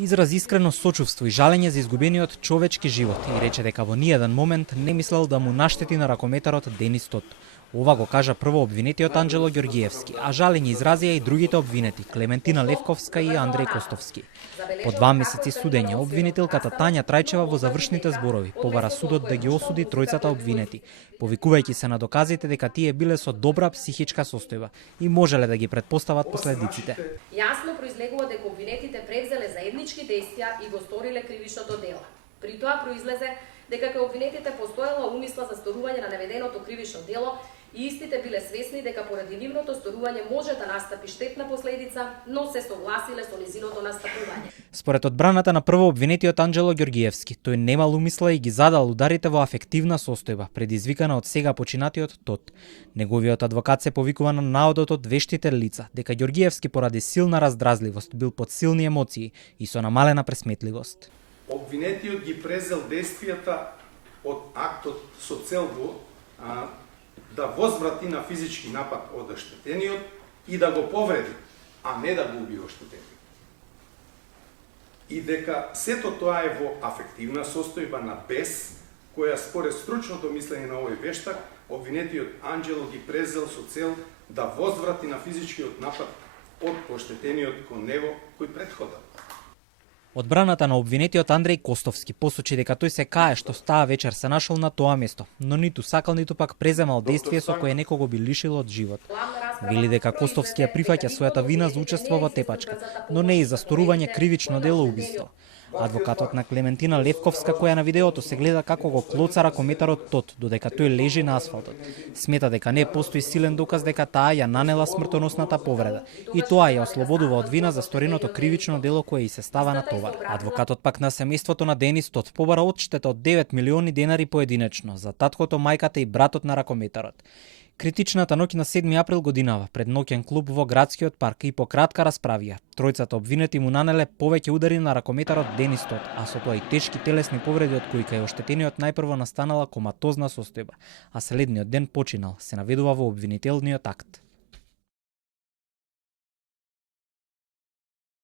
Изрази искрено сочувство и жалење за изгубениот човечки живот и рече дека во ниеден момент не мислел да му наштети на ракометарот Денис Тот. Ова го кажа прво обвинетиот Анџело Ѓоргиевски, а жалење изразија и другите обвинети Клементина Левковска и Андреј Костовски. По 2 месеци судење, обвинителката Тања Трајчева во завршните зборови побара судот да ги осуди тројцата обвинети, повикувајќи се на доказите дека тие биле со добра психичка состојба и можеле да ги претпостават последиците. Јасно произлегува дека обвинетите превзеле заеднички действија и го сториле кривичното дело. При тоа произлезе дека кај обвинетите постоела умисла за сторување на наведеното кривично дело и истите биле свесни дека поради нивното сторување може да настапи штетна последица, но се согласиле со низиното настапување. Според одбраната на прво обвинетиот Анџело Ѓоргиевски, тој немал умисла и ги задал ударите во афективна состојба, предизвикана од сега починатиот Тот. Неговиот адвокат се повикува на наодот од вештите лица дека Ѓоргиевски поради силна раздразливост бил под силни емоции и со намалена пресметливост. Обвинетиот ги презел действијата од актот со цел да возврати на физички напад од оштетениот и да го повреди, а не да го уби оштетениот. И дека сето тоа е во афективна состојба на бес, која според стручното мислење на овој вештак, обвинетиот Анџело ги презел со цел да возврати на физичкиот напад од оштетениот кон него кој претходел. Одбраната на обвинетиот Андреј Костовски посочи дека тој се кае што таа вечер се нашол на тоа место, но ниту сакал ниту пак преземал действие со кое некого би лишил од живот. Вели дека Костовски ја прифаќа својата вина за учество во тепачка, но не и за сторување кривично дело убиство. Адвокатот на Клементина Левковска, која на видеото се гледа како го клоца ракометарот Тот додека тој лежи на асфалтот, смета дека не постои силен доказ дека таа ја нанела смртоносната повреда и тоа ја ослободува од вина за стореното кривично дело кое и се става на товар. Адвокатот пак на семејството на Денис Тот побара одштета од 9 милиони денари поединечно за таткото, мајката и братот на ракометарот. Критичната ноќ на 7 април годинава пред ноќен клуб во градскиот парк и по кратка расправија, тројцата обвинети му нанеле повеќе удари на ракометарот Денис Тот, а со тоа и тешки телесни повреди од кои кај оштетениот најпрво настанала коматозна состојба, а следниот ден починал, се наведува во обвинителниот акт.